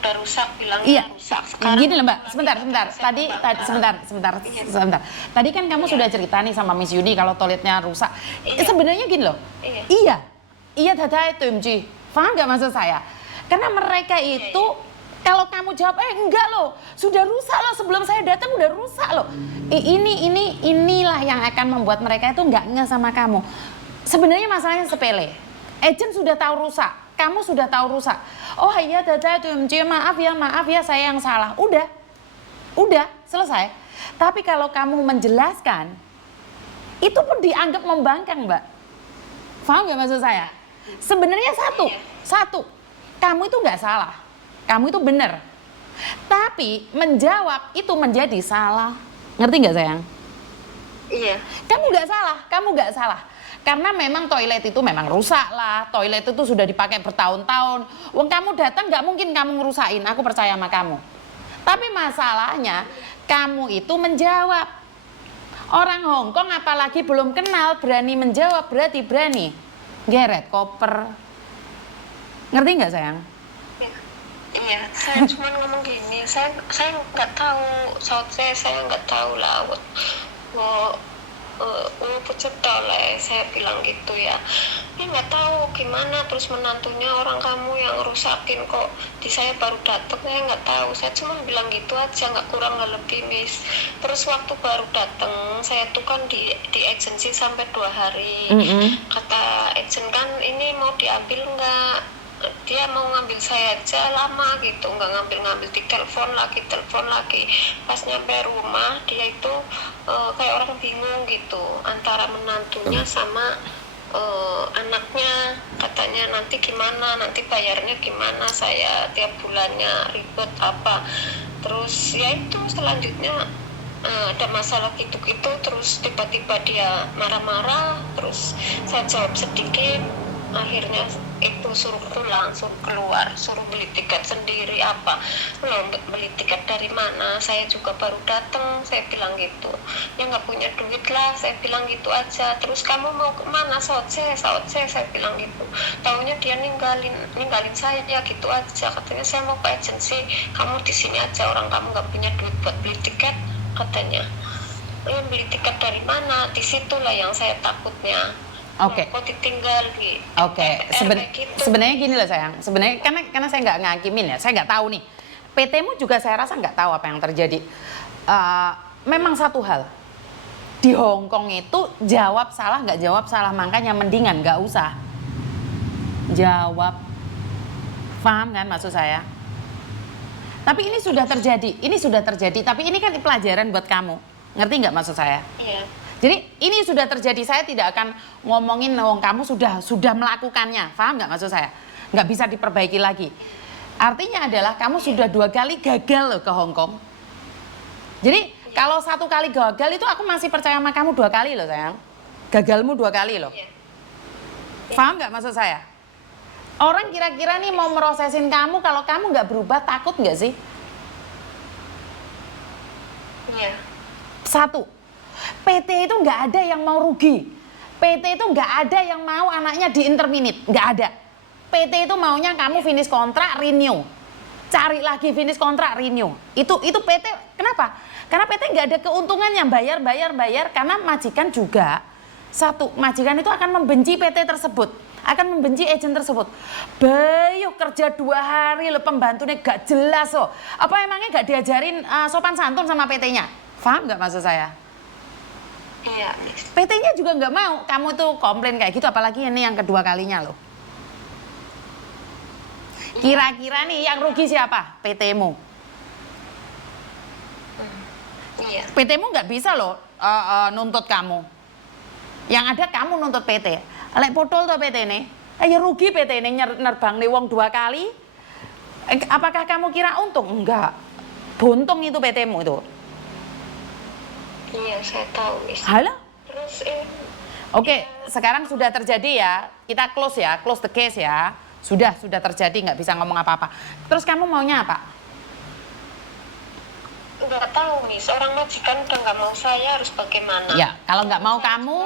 udah rusak, bilangnya Iya, rusak. Sekarang gini loh Mbak, sebentar. Iya. Tadi kan kamu sudah cerita nih sama Miss Yudi kalau toiletnya rusak. Iya. Sebenarnya gini loh, Iya. iya dadai tuimji, paham nggak maksud saya? Karena mereka itu, kalau kamu jawab, enggak loh, sudah rusak loh, sebelum saya datang udah rusak loh. Inilah yang akan membuat mereka itu nggak nge sama kamu. Sebenarnya masalahnya sepele. Agent sudah tahu rusak, kamu sudah tahu rusak. Oh iya dadai tuimji, maaf ya saya yang salah. Udah selesai. Tapi kalau kamu menjelaskan, itu pun dianggap membangkang Mbak. Paham nggak maksud saya? Sebenarnya satu, kamu itu nggak salah, kamu itu benar. Tapi menjawab itu menjadi salah. Ngerti nggak sayang? Iya. Kamu nggak salah. Karena memang toilet itu memang rusak lah. Toilet itu sudah dipakai bertahun-tahun. Wong kamu datang nggak mungkin kamu ngerusain. Aku percaya sama kamu. Tapi masalahnya kamu itu menjawab. Orang Hongkong apalagi belum kenal berani menjawab, berarti berani geret koper. Ngerti nggak sayang? Iya, saya cuma ngomong gini, saya nggak tahu, saya nggak tahu lah, saya bilang gitu ya. Ini nggak tahu gimana, terus menantunya orang kamu yang rusakin kok di saya baru datang, saya nggak tahu. Saya cuma bilang gitu aja, nggak kurang nggak lebih, Miss. Terus waktu baru datang, saya tuh kan di agensi sampai 2 hari. Kata agent kan ini mau diambil nggak? Dia mau ngambil saya aja lama gitu, nggak ngambil telepon lagi. Pas nyampe rumah dia itu kayak orang bingung gitu antara menantunya sama anaknya. Katanya nanti gimana, nanti bayarnya gimana, saya tiap bulannya ribet apa. Terus ya itu selanjutnya ada masalah gitu-gitu, terus tiba-tiba dia marah-marah, terus saya jawab sedikit, akhirnya itu suruh pulang, suruh keluar, suruh beli tiket sendiri apa. Loh, beli tiket dari mana, saya juga baru datang, saya bilang gitu. Ya nggak punya duit lah, saya bilang gitu aja. Terus kamu mau kemana? Saoce, saya bilang gitu. Taunya dia ninggalin saya ya gitu aja. Katanya saya mau ke agensi, kamu di sini aja, orang kamu nggak punya duit buat beli tiket, katanya. Beli tiket dari mana? Disitulah yang saya takutnya. Oke. Kok ditinggal gitu. Oke. Sebenarnya gini loh sayang. Sebenarnya karena saya nggak ngakimin ya, saya nggak tahu nih. PT-mu juga saya rasa nggak tahu apa yang terjadi. Memang satu hal, di Hong Kong itu jawab salah nggak jawab salah, makanya mendingan nggak usah jawab. Paham kan maksud saya? Tapi ini sudah terjadi. Tapi ini kan pelajaran buat kamu. Ngerti nggak maksud saya? Iya. Jadi ini sudah terjadi, saya tidak akan ngomongin kamu sudah melakukannya, paham nggak maksud saya? Nggak bisa diperbaiki lagi. Artinya adalah kamu sudah 2 kali gagal loh ke Hong Kong. Jadi kalau 1 kali gagal itu aku masih percaya sama kamu 2 kali loh sayang. Gagalmu 2 kali loh. Paham nggak maksud saya? Orang kira-kira nih mau merosesin kamu, kalau kamu nggak berubah takut nggak sih? Iya. 1. PT itu nggak ada yang mau rugi. PT itu nggak ada yang mau anaknya di interminate, nggak ada. PT itu maunya kamu finish kontrak, renew. Cari lagi finish kontrak, renew. Itu PT, kenapa? Karena PT nggak ada keuntungannya, bayar. Karena majikan juga, majikan itu akan membenci PT tersebut, akan membenci agent tersebut. Bayu kerja 2 hari lo, pembantunya gak jelas loh. Apa emangnya gak diajarin sopan santun sama PT-nya? Paham nggak maksud saya? Iya. PT-nya juga nggak mau kamu tuh komplain kayak gitu, apalagi ini yang kedua kalinya loh. Kira-kira nih yang rugi siapa? PT-mu. Iya. PT-mu nggak bisa loh nuntut kamu. Yang ada kamu nuntut PT. Lek potol tuh PT ini, ya rugi PT ini nerbang nih wong 2 kali. Apakah kamu kira untung? Enggak. Buntung itu PT-mu itu. Iya, saya tahu, Miss. Halo? Terus Oke, sekarang sudah terjadi ya. Kita close the case ya. Sudah terjadi, nggak bisa ngomong apa-apa. Terus kamu maunya apa? nggak tahu, Miss. Orang majikan udah nggak mau saya, harus bagaimana? Ya, kalau nggak mau kamu,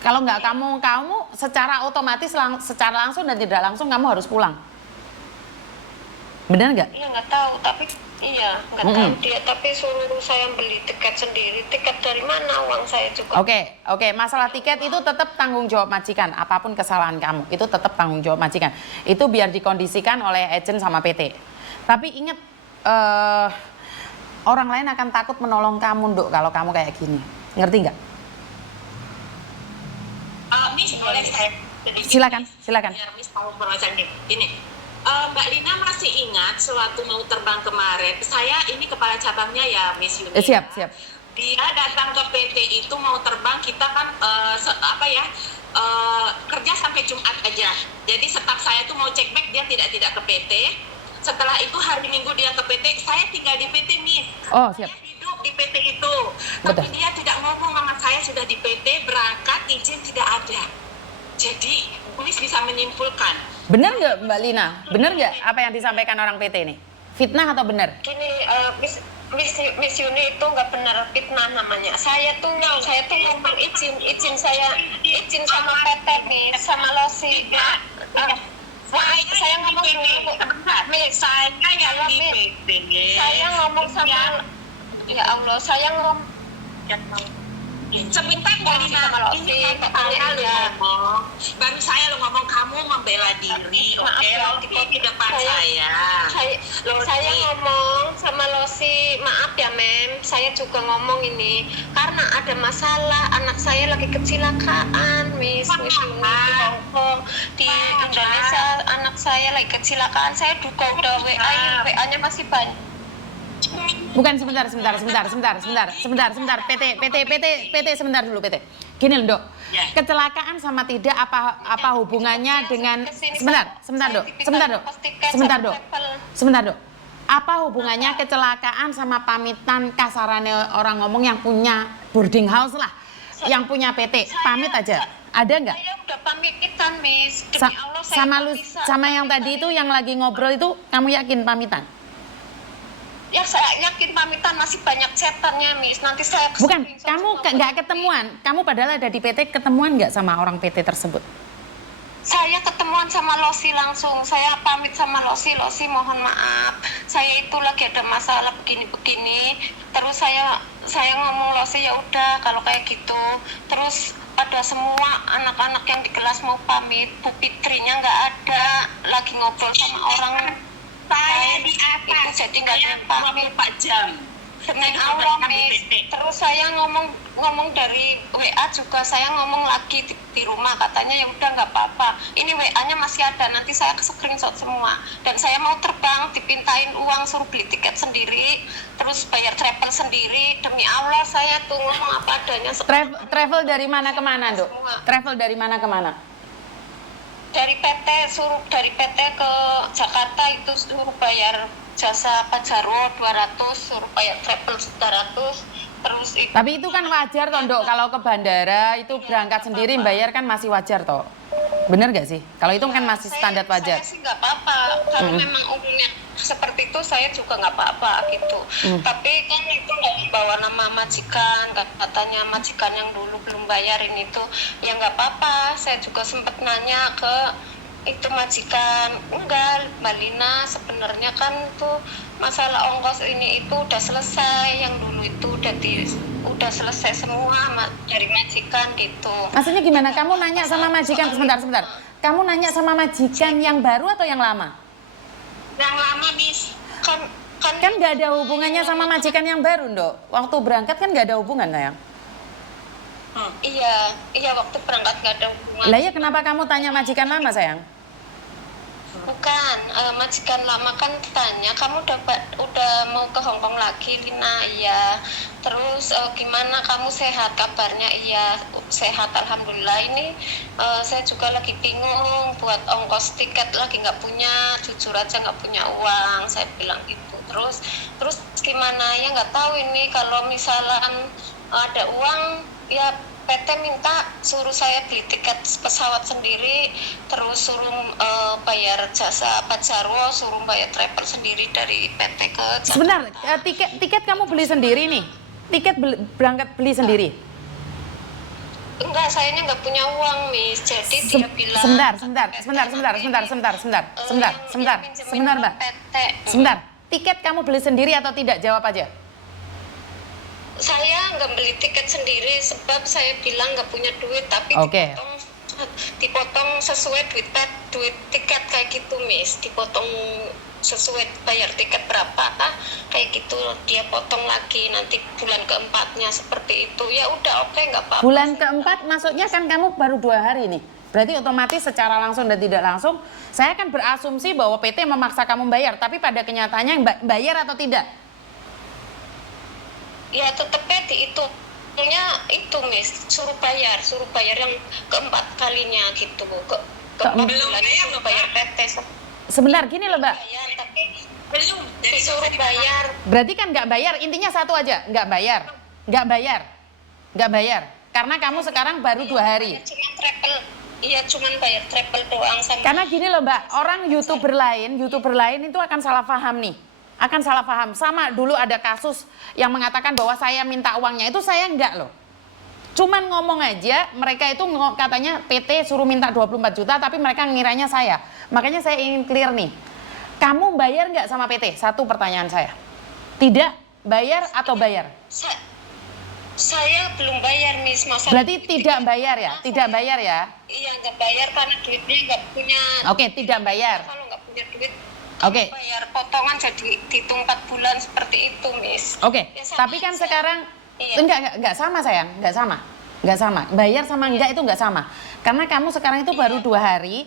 kalau nggak kamu secara otomatis, secara langsung dan tidak langsung kamu harus pulang. Benar nggak? Iya nggak tahu, tapi iya nggak tahu dia, tapi suruh saya beli tiket sendiri. Tiket dari mana, uang saya juga. Oke, masalah tiket itu tetap tanggung jawab majikan. Apapun kesalahan kamu, itu tetap tanggung jawab majikan. Itu biar dikondisikan oleh agent sama PT. Tapi ingat, orang lain akan takut menolong kamu, Nduk, kalau kamu kayak gini. Ngerti nggak? Miss, boleh saya sedikit? Silakan. Biar Miss tahu permasalahan ini. Mbak Lina masih ingat sewaktu mau terbang kemarin, saya ini kepala cabangnya ya, Miss Yuni. Siap. Dia datang ke PT itu mau terbang, kita kan kerja sampai Jumat aja. Jadi staf saya tuh mau cek back, dia tidak ke PT. Setelah itu hari Minggu dia ke PT, saya tinggal di PT, Miss. Oh, siap. Saya hidup di PT itu. Tapi dia tidak ngomong sama saya sudah di PT, berangkat, izin tidak ada. Jadi, Miss bisa menyimpulkan. Benar nggak Mbak Lina? Benar nggak apa yang disampaikan orang PT ini? Fitnah atau benar? Gini, Miss Yuni itu nggak benar, fitnah namanya. Saya tuh ngomong izin saya sama PT, Miss, sama Losi. Saya ngomong dulu, Miss. Saya ngomong sama, ya Allah, saya ngomong. Sebentar Mbak Lina, ini saya lo ngomong, baru saya lo ngomong kamu membela diri, oke? Lo di depan saya. Saya ngomong sama Losi, maaf ya Mem, saya juga ngomong ini karena ada masalah, anak saya lagi kecelakaan, Miss Yuni, di Hongkong, di Indonesia anak saya lagi kecelakaan, saya juga udah WA-nya masih banyak. Bukan, sebentar. PT sebentar dulu, PT. Gini loh, Dok. Kecelakaan sama tidak apa hubungannya dengan sebentar, Dok. Apa hubungannya kecelakaan sama pamitan, kasarannya orang ngomong yang punya boarding house lah, yang punya PT, pamit aja. Ada nggak? Saya udah pamitan, Miss. Demi Allah saya sama yang tadi itu yang lagi ngobrol itu, kamu yakin pamitan? Ya saya yakin pamitan, masih banyak chatannya, Miss. Nanti saya Bukan, kamu nggak ketemuan. Kamu padahal ada di PT, ketemuan nggak sama orang PT tersebut? Saya ketemuan sama Losi langsung. Saya pamit sama Losi mohon maaf. Saya itu lagi ada masalah begini-begini. Terus saya ngomong Losi, ya udah kalau kayak gitu. Terus ada semua anak-anak yang di kelas mau pamit. Bu Fitrinya nggak ada, lagi ngobrol sama orang. Saya di atas, jadi nggak ada pamit 24 jam. Demi Allah, Miss. Terus saya ngomong dari WA juga, saya ngomong lagi di rumah, katanya ya udah nggak apa-apa. Ini WA-nya masih ada, nanti saya screenshot semua. Dan saya mau terbang, dipintain uang, suruh beli tiket sendiri, terus bayar travel sendiri. Demi Allah, saya tuh ngomong apa adanya. Travel dari mana ke mana, Dok? Travel dari mana ke mana? Dari PT ke Jakarta itu suruh bayar jasa Pajaro 200, suruh bayar travel 100, terus itu. Tapi itu kan wajar toh, Dok, kalau ke bandara itu berangkat sendiri bayar kan masih wajar toh. Bener gak sih? Kalau itu kan masih standar wajar. Saya sih nggak apa-apa, kalau memang umumnya seperti itu saya juga nggak apa-apa gitu. Tapi kan itu nggak membawa nama majikan, katanya majikan yang dulu belum bayarin itu, ya nggak apa-apa. Saya juga sempat nanya ke itu majikan, enggak Mbak Lina, sebenarnya kan tuh masalah ongkos ini itu udah selesai, yang dulu itu udah selesai semua dari majikan gitu. Maksudnya gimana? Kamu nanya sama majikan, sebentar. Kamu nanya sama majikan yang baru atau yang lama? Yang lama, Miss. Kan nggak ada hubungannya sama majikan yang baru, Dok. Waktu berangkat kan nggak ada hubungan, sayang. Iya, waktu berangkat nggak ada hubungan. Lah ya, kenapa kamu tanya majikan lama, sayang? Bukan, majikan lama kan tanya, kamu udah mau ke Hongkong lagi, Lina? Iya. Terus gimana, kamu sehat? Kabarnya iya, sehat, alhamdulillah. Ini saya juga lagi bingung buat ongkos tiket, lagi nggak punya, jujur aja nggak punya uang, saya bilang gitu. Terus gimana ya, nggak tahu ini, kalau misalkan ada uang ya PT minta suruh saya beli tiket pesawat sendiri, terus suruh bayar jasa Pajaro, suruh bayar travel sendiri dari PT ke Jakarta. Sebentar, tiket kamu beli sendiri nih? Tiket berangkat beli sendiri? enggak, sayanya nggak punya uang, Miss. Jadi dia bilang sebentar, Mbak. PT. Sebentar. Tiket kamu beli sendiri atau tidak? Jawab aja. Saya nggak beli tiket sendiri sebab saya bilang nggak punya duit, tapi Oke. dipotong sesuai duit tiket kayak gitu, Miss. Dipotong sesuai bayar tiket berapa kayak gitu, dia potong lagi nanti bulan keempatnya seperti itu. Ya udah, oke, nggak apa-apa. Bulan keempat maksudnya kan kamu baru 2 hari nih. Berarti otomatis secara langsung dan tidak langsung saya akan berasumsi bahwa PT memaksa kamu bayar, tapi pada kenyataannya bayar atau tidak? Ya tetepnya dihitungnya itu, Miss, suruh bayar yang keempat kalinya gitu. Keempat Belum bulan bayar suruh loh, bayar Mbak. PT. Sebentar, gini loh, Mbak. Bayar, tapi Belum. Dari disuruh bayar. Berarti kan nggak bayar, intinya satu aja, nggak bayar. Karena kamu sekarang baru 2 hari. Cuma travel, iya, cuman bayar travel doang sama. Karena gini loh, Mbak, orang YouTuber lain itu akan salah paham nih. Akan salah paham. Sama dulu ada kasus yang mengatakan bahwa saya minta uangnya, itu saya enggak loh. Cuman ngomong aja, mereka itu katanya PT suruh minta 24 juta, tapi mereka ngiranya saya. Makanya saya ingin clear nih. Kamu bayar nggak sama PT? Satu pertanyaan saya. Tidak bayar atau bayar? Saya belum bayar, Miss. Masa Berarti tidak bayar ya? Tidak bayar ya? Iya, nggak bayar karena duitnya nggak punya. Oke, tidak bayar. Kalau nggak punya duit, Oke. bayar potongan jadi dihitung 4 bulan seperti itu, Miss. Oke, Ya, sama tapi kan aja. sekarang Iya. enggak sama sayang, enggak sama. Bayar sama enggak itu enggak sama. Karena kamu sekarang itu baru 2 hari,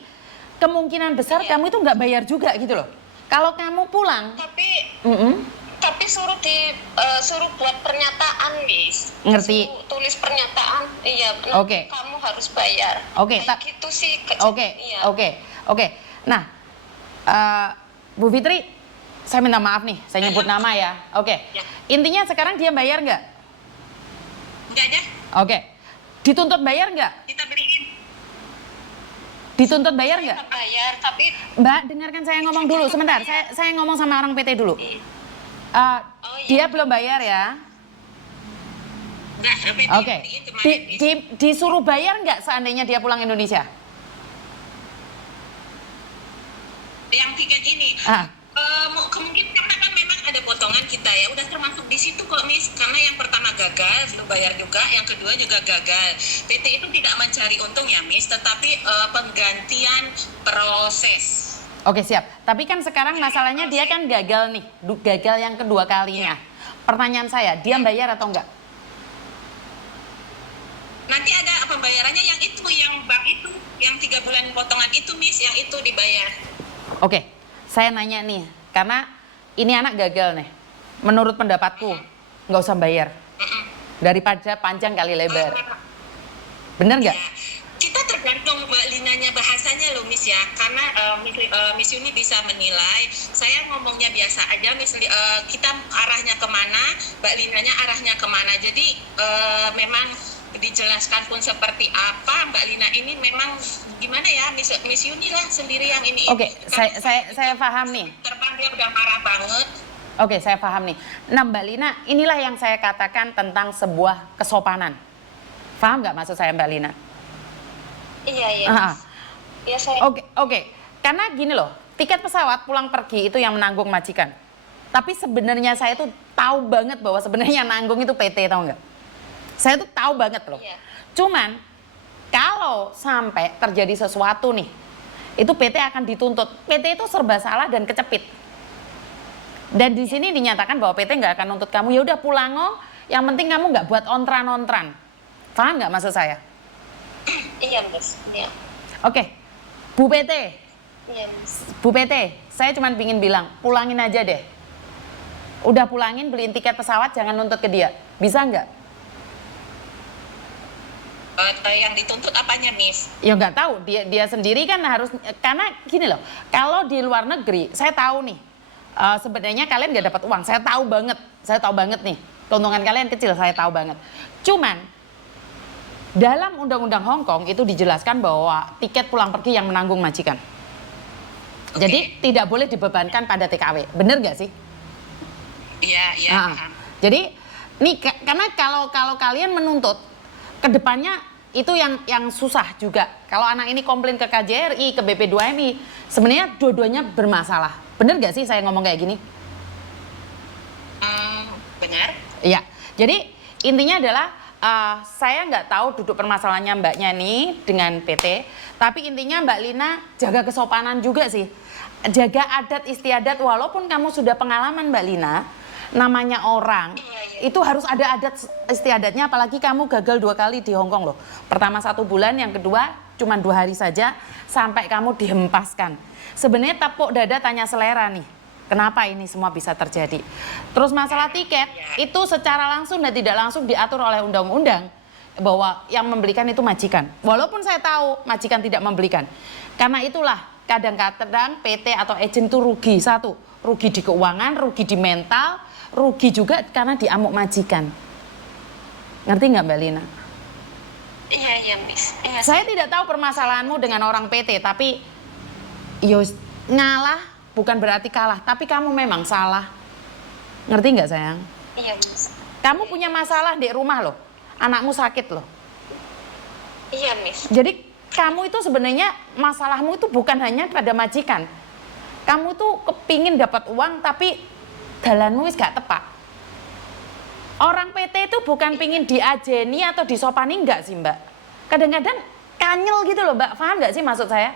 kemungkinan besar Iya. kamu itu enggak bayar juga gitu loh. Kalau kamu pulang, Tapi suruh buat pernyataan, Miss. Ngerti. Suruh tulis pernyataan. Iya, Oke. kamu harus bayar. Oke, Kayak gitu sih. Iya. Oke. Nah, Bu Fitri, saya minta maaf nih, saya nyebut nama ya. Oke. Ya. Intinya sekarang dia bayar nggak? Enggak ada. Oke. Dituntut bayar nggak? Kita beliin. Dituntut bayar nggak? Nggak bayar, tapi Mbak, dengarkan saya ngomong dulu sebentar. Saya ngomong sama orang PT dulu. iya. Dia belum bayar ya? Enggak, PT Oke. beliin kemarin. Disuruh bayar nggak seandainya dia pulang Indonesia? Yang tiket ini. Kemungkinan karena kan memang ada potongan kita ya, udah termasuk di situ kok, Miss. Karena yang pertama gagal, belum bayar juga, yang kedua juga gagal. PT itu tidak mencari untung ya, Miss, tetapi penggantian proses. Oke, siap. Tapi kan sekarang masalahnya dia kan gagal nih, gagal yang kedua kalinya. Pertanyaan saya, dia bayar atau enggak? Nanti ada pembayarannya yang itu, yang bank itu, yang 3 bulan potongan itu, Miss, yang itu dibayar. Oke, saya nanya nih, karena ini anak gagal nih. Menurut pendapatku, nggak usah bayar. Daripada panjang kali lebar. Bener nggak? Ya, kita tergantung Mbak Linanya bahasanya loh, Miss ya. Karena Miss Yuni bisa menilai. Saya ngomongnya biasa aja, Miss. Kita arahnya kemana, Mbak Linanya arahnya kemana. Jadi memang dijelaskan pun seperti apa, Mbak Lina ini memang gimana ya, Miss Yuni lah sendiri yang ini. Oke, saya paham nih. Terbang dia udah marah banget. Oke, saya paham nih. Nah, Mbak Lina, inilah yang saya katakan tentang sebuah kesopanan. Paham nggak maksud saya, Mbak Lina? Iya, iya. Ah. Ya, saya. Oke. Karena gini loh, tiket pesawat pulang pergi itu yang menanggung majikan. Tapi sebenarnya saya tuh tahu banget bahwa sebenarnya nanggung itu PT, tahu nggak? Saya tuh tahu banget loh. Iya. Cuman kalau sampai terjadi sesuatu nih, itu PT akan dituntut. PT itu serba salah dan kecepit. Dan di sini dinyatakan bahwa PT nggak akan nuntut kamu. Ya udah pulang, yang penting kamu nggak buat ontran-ontran. Paham nggak maksud saya? Iya, Miss. Iya. Oke, Bu PT, Iya, Miss. Bu PT, saya cuma ingin bilang, pulangin aja deh. Udah pulangin, beliin tiket pesawat, jangan nuntut ke dia. Bisa nggak? Yang dituntut apanya, Miss? Ya nggak tahu, dia sendiri kan harus, karena gini loh, kalau di luar negeri, saya tahu nih, sebenarnya kalian nggak dapat uang, saya tahu banget nih, keuntungan kalian kecil, saya tahu banget. Cuman, dalam Undang-Undang Hong Kong itu dijelaskan bahwa tiket pulang pergi yang menanggung majikan. Jadi tidak boleh dibebankan pada TKW, bener nggak sih? Iya, iya. Nah, paham. jadi, nih karena kalau kalian menuntut, kedepannya itu yang susah juga. Kalau anak ini komplain ke KJRI, ke BP2MI, sebenarnya dua-duanya bermasalah. Bener gak sih saya ngomong kayak gini? Benar. Iya. Jadi intinya adalah saya nggak tahu duduk permasalahannya Mbaknya nih dengan PT, tapi intinya Mbak Lina jaga kesopanan juga sih. Jaga adat istiadat, walaupun kamu sudah pengalaman Mbak Lina, namanya orang itu harus ada adat istiadatnya, apalagi kamu gagal 2 kali di Hong Kong loh. Pertama 1 bulan, yang kedua cuma 2 hari saja sampai kamu dihempaskan. Sebenarnya tepuk dada tanya selera nih, kenapa ini semua bisa terjadi. Terus masalah tiket itu secara langsung dan tidak langsung diatur oleh undang-undang bahwa yang membelikan itu majikan. Walaupun saya tahu majikan tidak membelikan. Karena itulah kadang-kadang PT atau agen itu rugi. Satu, rugi di keuangan, rugi di mental, rugi juga karena diamuk majikan. Ngerti nggak Mbak Lina? Iya Miss. Iya. Saya tidak tahu permasalahanmu dengan orang PT, tapi yo ngalah bukan berarti kalah, tapi kamu memang salah. Ngerti nggak sayang? Iya Miss. Kamu punya masalah di rumah loh, anakmu sakit loh. Iya Miss. Jadi kamu itu sebenarnya masalahmu itu bukan hanya pada majikan. Kamu tuh kepingin dapat uang tapi dalanmu wis gak tepat. Orang PT itu bukan pingin diajeni atau disopani, enggak sih Mbak. Kadang-kadang kanyel gitu loh Mbak, paham nggak sih maksud saya?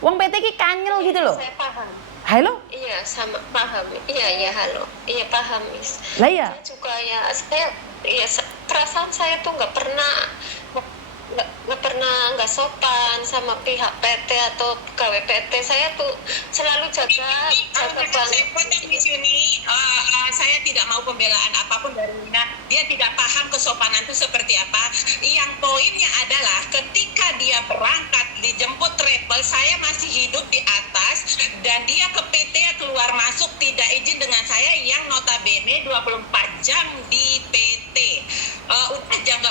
Uang PT ki kanyel gitu loh. Saya paham. Halo? Iya, sama paham. Iya, halo. Iya, paham, Miss. Lah iya. Saya juga ya, perasaan saya tuh nggak pernah nggak sopan sama pihak PT atau pegawai PT. Saya tuh selalu jaga banget. Di sini saya tidak mau pembelaan apapun dari Lina. Dia tidak paham kesopanan itu seperti apa. Yang poinnya adalah ketika dia berangkat dijemput travel, saya masih hidup di atas dan dia ke PT keluar masuk tidak izin dengan saya yang notabene 24 jam di PT.